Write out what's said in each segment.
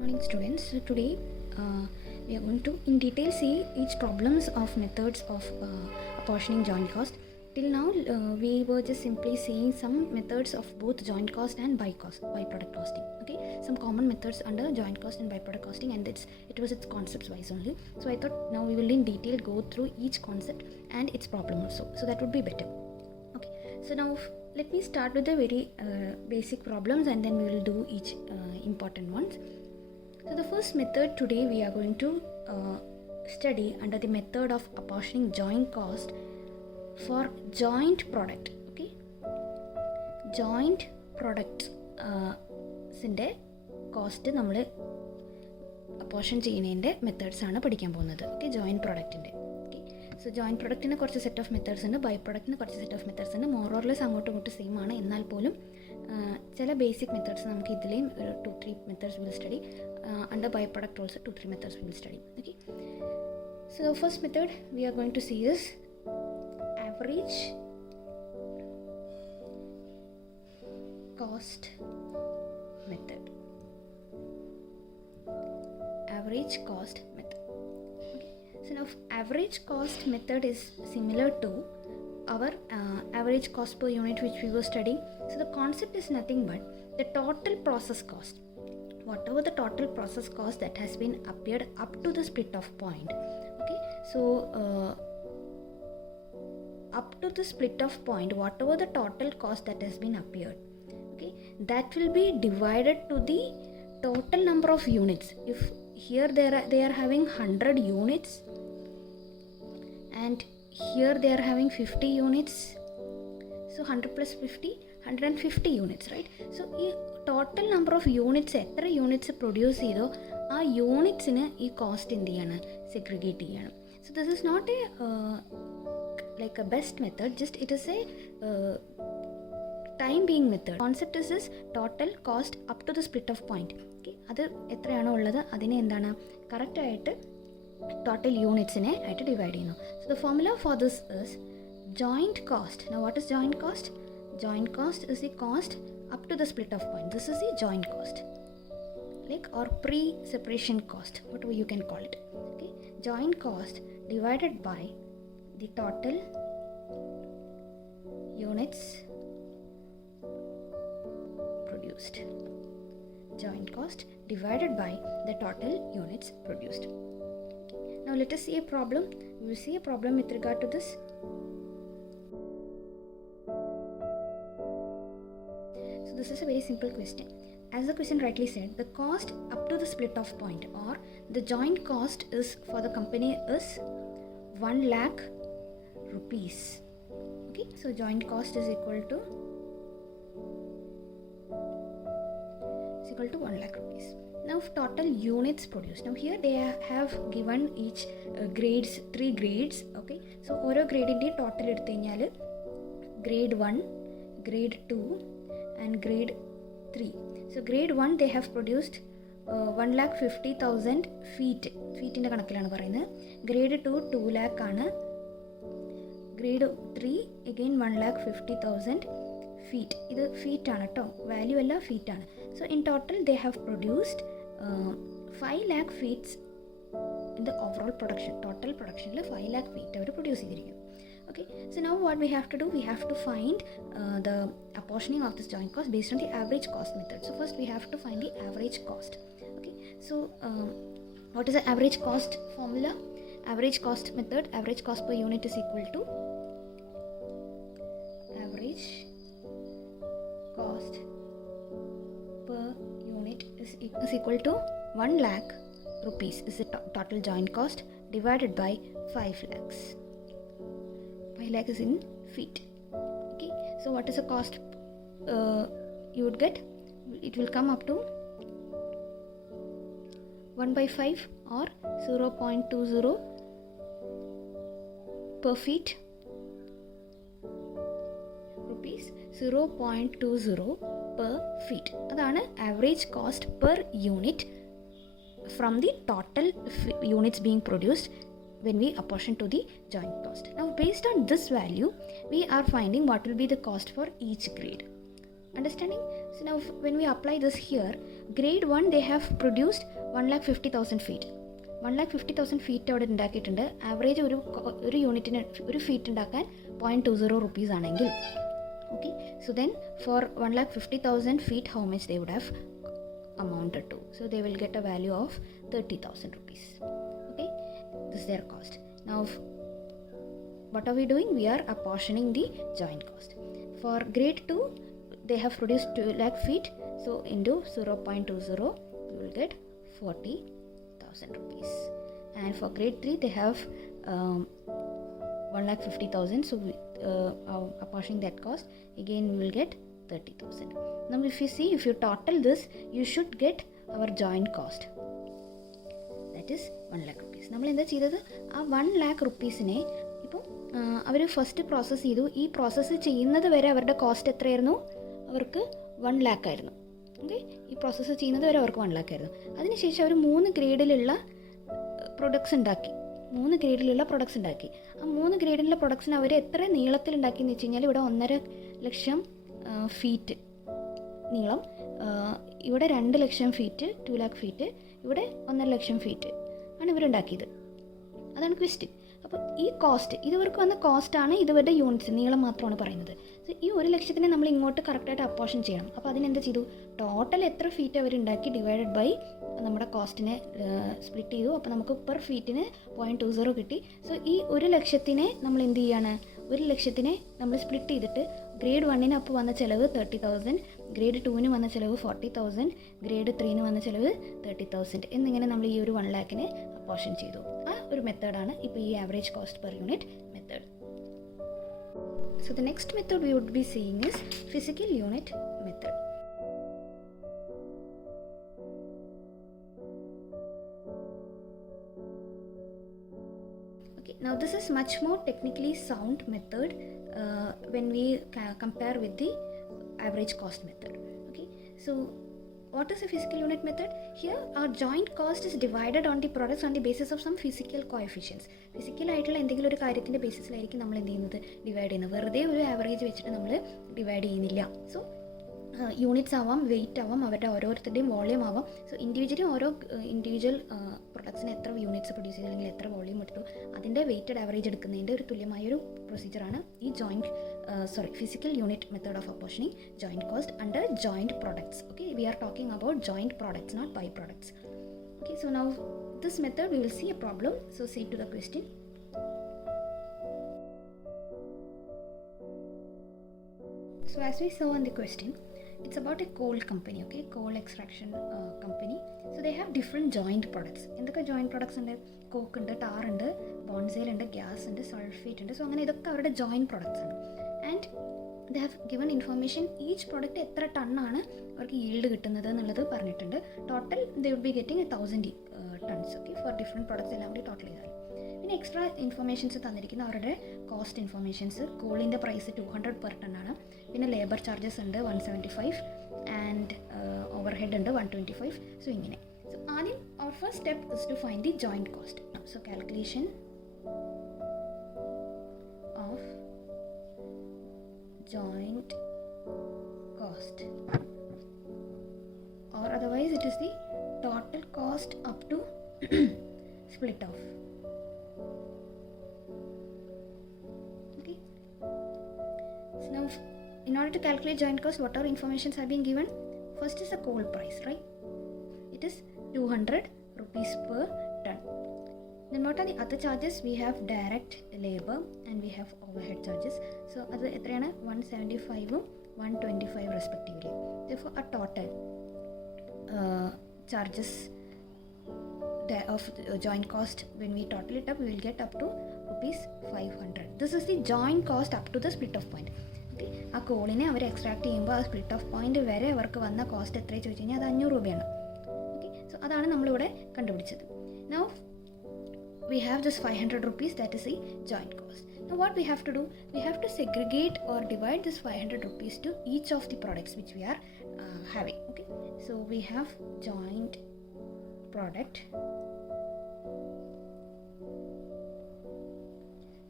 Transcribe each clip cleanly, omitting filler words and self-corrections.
Morning students. So today we are going to in detail see each problems of methods of apportioning joint cost. Till now we were just simply seeing some methods of both joint cost and byproduct costing. Okay, some common methods under joint cost and byproduct costing, and it was its concepts wise only. So I thought now we will in detail go through each concept and its problem also. So that would be better. Okay, so now let me start with the very basic problems, and then we will do each important ones. So the first method today we are going to study under the method of apportioning joint cost for joint product. Okay, joint products ന്റെ cost നമ്മൾ apportion ചെയ്യുന്നതിൻ്റെ മെത്തേഡ്സാണ് പഠിക്കാൻ പോകുന്നത്. Okay, joint പ്രൊഡക്റ്റിൻ്റെ. Okay, so joint പ്രൊഡക്റ്റിന് കുറച്ച് set of methods ഉണ്ട്, ബൈ പ്രൊഡക്റ്റിന് കുറച്ച് സെറ്റ് ഓഫ് മെത്തേഡ്സ് ഉണ്ട്. മോറോർലെസ് അങ്ങോട്ടും ഇങ്ങോട്ടും സെയിം ആണ്, എന്നാൽ പോലും ചില ബേസിക് മെത്തേഡ്സ് നമുക്ക് ഇതിലെയും ഒരു 2-3 methods will study. Under byproduct also 2-3 methods we will study. Okay, so the first method we are going to see is average cost method. Average cost method. Okay, so now average cost method is similar to our average cost per unit which we were studying. So the concept is nothing but the total process cost, whatever the total process cost that has been appeared up to the split off point. Okay, so up to the split off point, whatever the total cost that has been appeared, okay, that will be divided to the total number of units. If here they are having 100 units and here they are having 50 units, so 100 plus 50, 150 units, right? So total number of units എത്ര units produce ചെയ്തോ ആ യൂണിറ്റ്സിന് ഈ cost എന്ത് ചെയ്യാണ്, segregate ചെയ്യണം. So this is not a like a best method, just it is a time being method. Concept is total cost up to the split off point. Okay, അത് എത്രയാണോ ഉള്ളത് അതിനെ എന്താണ് കറക്റ്റായിട്ട് ടോട്ടൽ യൂണിറ്റ്സിനെ ആയിട്ട് ഡിവൈഡ് ചെയ്യുന്നു. So the formula for this is joint cost. Now what is joint cost? Joint cost is the cost up to the split off point. This is the joint cost, like or pre-separation cost, whatever you can call it. Okay, joint cost divided by the total units produced. Joint cost divided by the total units produced. Now let us see a problem. We will see a problem with regard to this. This is a very simple question. As the question rightly said, the cost up to the split off point or the joint cost is for the company is 1 lakh rupees. Okay, so joint cost is equal to 1 lakh rupees. Now total units produced. Now here they have given each grades, 3 grades. Okay, so ഓരോ ഗ്രേഡിൻ്റെ ടോട്ടൽ എടുത്തു കഴിഞ്ഞാൽ grade 1, grade 2 and grade 3. So grade 1 they have produced 1,50,000 ഫീറ്റിൻ്റെ കണക്കിലാണ് പറയുന്നത്. Grade 2 2 lakh ആണ്. Grade 3 again 1,50,000 feet. ഇത് feet ആണ് കേട്ടോ, വാല്യൂ അല്ല, ഫീറ്റ് ആണ്. So in total they have produced 5 lakh feets in the overall production. Total പ്രൊഡക്ഷനിൽ 5 lakh ഫീറ്റ് അവർ പ്രൊഡ്യൂസ് ചെയ്തിരിക്കും. Okay, so now what we have to do, we have to find the apportioning of this joint cost based on the average cost method. So first we have to find the average cost. Okay, so what is the average cost formula? Average cost method, average cost per unit is equal to average cost per unit is equal to 1 lakh rupees is the total joint cost divided by 5 lakhs. 5 lakh is in feet. Okay, so what is the cost you would get? It will come up to 1 by 5 or 0.20 per feet rupees, 0.20 per feet. അതാണ് average cost per unit from the total units being produced when we apportion to the joint cost. Now based on this value we are finding what will be the cost for each grade. Understanding? So now when we apply this here, grade 1 they have produced 1,50,000 feet. 1,50,000 ഫീറ്റ് അവിടെ ഉണ്ടാക്കിയിട്ടുണ്ട്. ആവറേജ് ഒരു യൂണിറ്റിന് ഒരു ഫീറ്റ് ഉണ്ടാക്കാൻ 0.20 rupees ആണെങ്കിൽ, okay, so then for 1,50,000 feet how much they would have amounted to? So they will get a value of 30,000 rupees. Okay, this is their cost. Now what are we doing? We are apportioning the joint cost. For grade 2 they have produced 2 lakh feet, so into 0.20 you will get 40,000 rupees. And for grade 3 they have 1,50,000, so we, apportioning that cost, again we will get 30,000. Now if you total this, you should get our joint cost, that is 1 lakh rupees. നമ്മൾ എന്താ ചെയ്തത്, ആ 1 lakh rupeesനെ ഇപ്പോൾ അവർ first process ചെയ്തു. ഈ പ്രോസസ്സ് ചെയ്യുന്നത് വരെ അവരുടെ കോസ്റ്റ് എത്രയായിരുന്നു? അവർക്ക് 1 lakh ആയിരുന്നു. ഓക്കെ, ഈ പ്രോസസ്സ് ചെയ്യുന്നത് വരെ അവർക്ക് 1 lakh ആയിരുന്നു. അതിനുശേഷം അവർ 3 ഗ്രേഡിലുള്ള പ്രൊഡക്ട്സ് ഉണ്ടാക്കി. ആ 3 ഗ്രേഡിലുള്ള പ്രൊഡക്ട്സിന് അവർ എത്ര നീളത്തിലുണ്ടാക്കിയെന്ന് വെച്ച് കഴിഞ്ഞാൽ, ഇവിടെ 1.5 ലക്ഷം ഫീറ്റ് നീളം, ഇവിടെ 2 ലക്ഷം ഫീറ്റ്, 2 lakh ഫീറ്റ്, ഇവിടെ 1.5 ലക്ഷം ഫീറ്റ് ആണ് ഇവരുണ്ടാക്കിയത്. അതാണ് ക്വസ്റ്റ്യൻ. അപ്പോൾ ഈ കോസ്റ്റ്, ഇവർക്ക് വന്ന കോസ്റ്റാണ്, ഇവരുടെ യൂണിറ്റ്സ് നീളം മാത്രമാണ് പറയുന്നത്. സോ ഈ 1 ലക്ഷത്തിനെ നമ്മൾ ഇങ്ങോട്ട് കറക്റ്റായിട്ട് അപ്പോർഷൻ ചെയ്യണം. അപ്പോൾ അതിനെന്ത് ചെയ്തു, ടോട്ടൽ എത്ര ഫീറ്റ് അവരുണ്ടാക്കി ഡിവൈഡഡ് ബൈ നമ്മുടെ കോസ്റ്റിനെ സ്പ്ലിറ്റ് ചെയ്തു. അപ്പോൾ നമുക്ക് പെർ ഫീറ്റിന് 0.20 കിട്ടി. സോ ഈ 1 ലക്ഷത്തിനെ നമ്മൾ എന്ത് ചെയ്യാണ്, 1 ലക്ഷത്തിനെ നമ്മൾ സ്പ്ലിറ്റ് ചെയ്തിട്ട് ഗ്രേഡ് 1 അപ്പോൾ വന്ന ചിലവ് 30,000, ഗ്രേഡ് 2 വന്ന ചിലവ് 40,000, ഗ്രേഡ് 3 വന്ന ചിലവ് 30,000 എന്നിങ്ങനെ നമ്മൾ ഈ ഒരു 1 lakhനെ അപ്പോർഷൻ ചെയ്തു. ആ ഒരു മെത്തേഡാണ് ഇപ്പോൾ ഈ average cost per unit method. So the next method we would be seeing is physical unit method. Okay, now this is much more technically sound method when we compare with the average cost method. Okay, so what is a physical unit method? Here our joint cost is divided on the products on the basis of some physical coefficients. Physical ആയിട്ടുള്ള എന്തെങ്കിലും ഒരു കാര്യത്തിൻ്റെ ബേസിസിലായിരിക്കും നമ്മൾ എന്ത് ചെയ്യുന്നത്, ഡിവൈഡ് ചെയ്യുന്നത്. വെറുതെ ഒരു ആവറേജ് വെച്ചിട്ട് നമ്മൾ ഡിവൈഡ് ചെയ്യുന്നില്ല. സോ യൂണിറ്റ്സ് ആവാം, വെയിറ്റ് ആവാം, അവരുടെ ഓരോരുത്തരുടെയും വോളിയം ആവാം. സോ ഓരോ ഇൻഡിവിജ്വൽ പ്രൊഡക്ട്സിന് എത്ര യൂണിറ്റ്സ് പ്രൊഡ്യൂസ് ചെയ്തു അല്ലെങ്കിൽ എത്ര വോളിയം എടുത്തു, അതിൻ്റെ വെയ്റ്റഡ് ആവറേജ് എടുക്കുന്നതിൻ്റെ ഒരു തുല്യമായൊരു പ്രൊസീജിയറാണ് ഈ physical unit method of apportioning joint cost under joint products. Okay, we are talking about joint products, not byproducts. Okay, so now this method we will see a problem. So see to the question. So as we saw in the question, it's about a coal company, okay, coal extraction company. So they have different joint products. എന്തൊക്കെ joint products ഉണ്ട്? കോക്ക് ഉണ്ട്, ടാർ ഉണ്ട്, ബോൺസെയിൽ ഉണ്ട്, ഗ്യാസ് ഉണ്ട്, സൾഫേറ്റ് ഉണ്ട്. സോ അങ്ങനെ ഇതൊക്കെ അവരുടെ joint products ആണ്. And they have given information each product എത്ര ടണ്ണാണ് അവർക്ക് ഈൽഡ് കിട്ടുന്നത് എന്നുള്ളത് പറഞ്ഞിട്ടുണ്ട്. Total they would be getting 1,000 tons, okay, four different products എല്ലാം കൂടി ടോട്ടൽ ചെയ്താൽ. പിന്നെ എക്സ്ട്രാ ഇൻഫർമേഷൻസ് തന്നിരിക്കുന്ന അവരുടെ കോസ്റ്റ് ഇൻഫർമേഷൻസ്. കോളിൻ്റെ പ്രൈസ് 200 per ton ആണ്. പിന്നെ ലേബർ ചാർജസ് ഉണ്ട് 175 ആൻഡ് ഓവർ ഹെഡ് ഉണ്ട് 125. സോ ഇങ്ങനെ. സോ ആദ്യം അവർ first step is to find the joint cost. So calculation of joint cost, or otherwise it is the total cost up to split off. Okay, so now in order to calculate joint cost, what are informations have been given? First is the coal price, right? It is 200 rupees per ton. Then what are the other charges? We have direct labor and we have overhead charges. So അത് എത്രയാണ്? 175 125 respectively. Therefore a total charges of joint cost, when we total it up, we will get up to rupees 500. This is the joint cost up to the split off point. Okay, ആ കോളിനെ അവർ എക്സ്ട്രാക്ട് ചെയ്യുമ്പോൾ ആ split off point വരെ അവർക്ക് വന്ന കോസ്റ്റ് എത്രയാണ് ചോദിച്ചു കഴിഞ്ഞാൽ അത് 500 രൂപയാണ്. ഓക്കെ, സോ അതാണ് നമ്മളിവിടെ കണ്ടുപിടിച്ചത്. Now we have this 500 rupees, that is the joint cost. Now what we have to do, we have to segregate or divide this 500 rupees to each of the products which we are having. Okay, so we have joint product,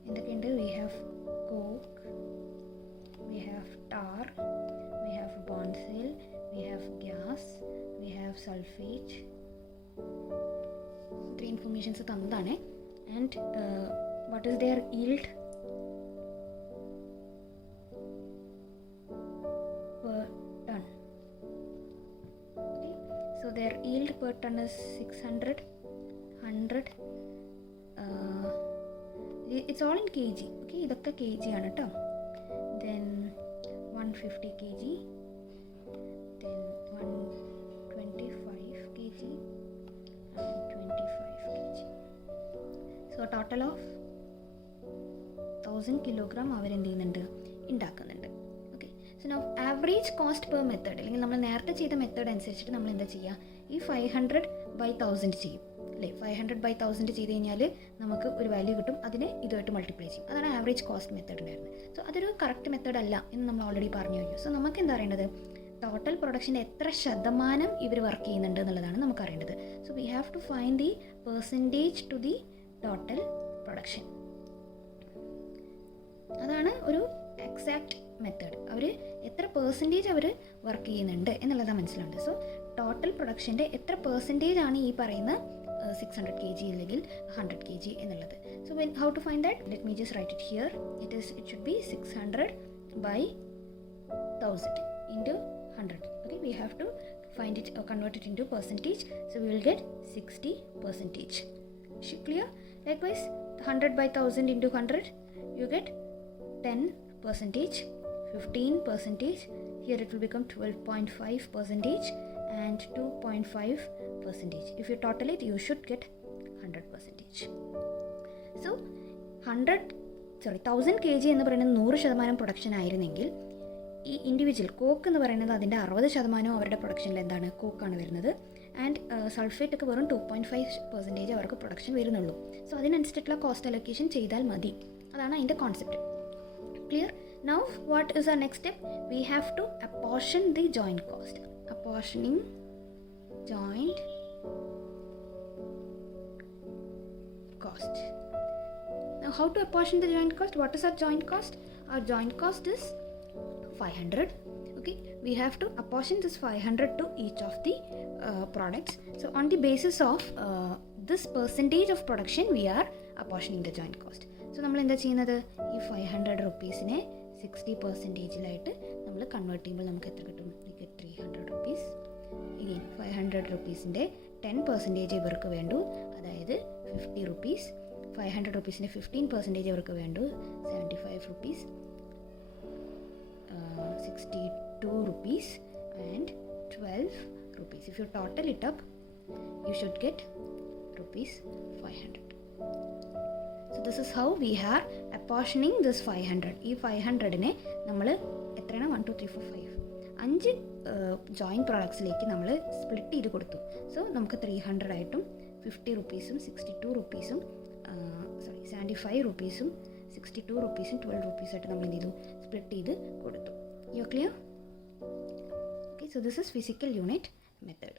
in the kind we have coke, we have tar, we have sulfate. Three informations തന്നതാണ്. And what is their yield per ton? Okay, so their yield per ton is 600, 100. It's all in kg. Okay, ഇതൊക്കെ kg ആണ് കേട്ടോ. Then 150 kg, then 125 kg and 25 kg. So a total of 1000 kilogram അവർ എന്ത് ചെയ്യുന്നുണ്ട്, ഉണ്ടാക്കുന്നുണ്ട്. Okay, so now average cost per method, അല്ലെങ്കിൽ നമ്മൾ നേരത്തെ ചെയ്ത മെത്തേഡ് അനുസരിച്ചിട്ട് നമ്മൾ എന്താ ചെയ്യുക, ഈ 500/1000 ചെയ്യും അല്ലേ. 500/1000 ചെയ്ത് കഴിഞ്ഞാൽ നമുക്ക് ഒരു വാല്യൂ കിട്ടും, അതിനെ ഇതുമായിട്ട് മൾട്ടിപ്ലൈ ചെയ്യും. അതാണ് ആവറേജ് കോസ്റ്റ് മെത്തേഡ് ഉണ്ടായിരുന്നത്. സോ അതൊരു കറക്റ്റ് മെത്തേഡ് അല്ല എന്ന് നമ്മൾ ഓൾറെഡി പറഞ്ഞു കഴിഞ്ഞു. സോ നമുക്ക് എന്താ അറിയേണ്ടത്, ടോട്ടൽ പ്രൊഡക്ഷൻ്റെ എത്ര ശതമാനം ഇവർ വർക്ക് ചെയ്യുന്നുണ്ട് എന്നുള്ളതാണ് നമുക്ക് അറിയേണ്ടത്. So we have to find the percentage to the total production. അതാണ് ഒരു എക്സാക്റ്റ് മെത്തേഡ്. അവർ എത്ര പെർസെൻറ്റേജ് അവർ വർക്ക് ചെയ്യുന്നുണ്ട് എന്നുള്ളതാണ് മനസ്സിലുണ്ട്. സോ ടോട്ടൽ പ്രൊഡക്ഷൻ്റെ എത്ര പെർസെൻറ്റേജ് ആണ് ഈ പറയുന്ന 600 kg അല്ലെങ്കിൽ 100 kg എന്നുള്ളത്. So how to find that, let me just write it here. It should be 600/1000 into 100. Okay, we have to find it or convert it into percentage. So we will get 60%. Clear? Likewise, 100/1000 into 100, you get 10%, 15%. Here it will become 12.5% and 2.5%. If you total it, you should get 100%. So 1000 kg എന്ന് പറയുന്നത് 100% പ്രൊഡക്ഷൻ ആയിരുന്നെങ്കിൽ, ഈ individual coke എന്ന് പറയുന്നത് അതിൻ്റെ 60% അവരുടെ പ്രൊഡക്ഷനിൽ എന്താണ്, കോക്കാണ് വരുന്നത്. ആൻഡ് സൾഫേറ്റ് ഒക്കെ വെറും 2.5% അവർക്ക് പ്രൊഡക്ഷൻ വരുന്നുള്ളൂ. സോ അതിനനുസരിച്ചിട്ടുള്ള കോസ്റ്റ് അലൊക്കേഷൻ ചെയ്താൽ മതി. അതാണ് അതിൻ്റെ concept. Clear? Now what is our next step? We have to apportion the joint cost. Apportioning joint cost. Now how to apportion the joint cost? What is our joint cost? Our joint cost is 500. Okay, we have to apportion this 500 to each of the products. So on the basis of this percentage of production, we are apportioning the joint cost. So നമ്മൾ എന്താ ചെയ്യുന്നത്, ഈ 500 rupeesനെ 60%-ലായിട്ട് നമ്മൾ കൺവേർട്ട് ചെയ്യുമ്പോൾ നമുക്ക് എത്ര കിട്ടും? 300 rupees. Again 500 rupeesൻ്റെ 10% ഇവർക്ക് വേണ്ടു, അതായത് 50 rupees. 500 rupeesൻ്റെ 15% ഇവർക്ക് വേണ്ടു, 75 rupees. 62 rupees and 12 rupees. If you total it up, you should get rupees 500. So this is how we are apportioning this 500. ഈ 500നെ നമ്മൾ എത്രയാണ്, 1 2 3 4 5 ജോയിൻറ്റ് പ്രോഡക്ട്സിലേക്ക് നമ്മൾ സ്പ്ലിറ്റ് ചെയ്ത് കൊടുത്തു. സോ നമുക്ക് 300 ആയിട്ടും 50 rupeesഉം 62 rupeesഉം 75 rupeesഉം 62 rupeesഉം 12 rupees ആയിട്ട് നമ്മൾ എന്ത് ചെയ്തു, സ്പ്ലിറ്റ് ചെയ്ത് കൊടുത്തു. You clear? Okay, so this is physical unit method.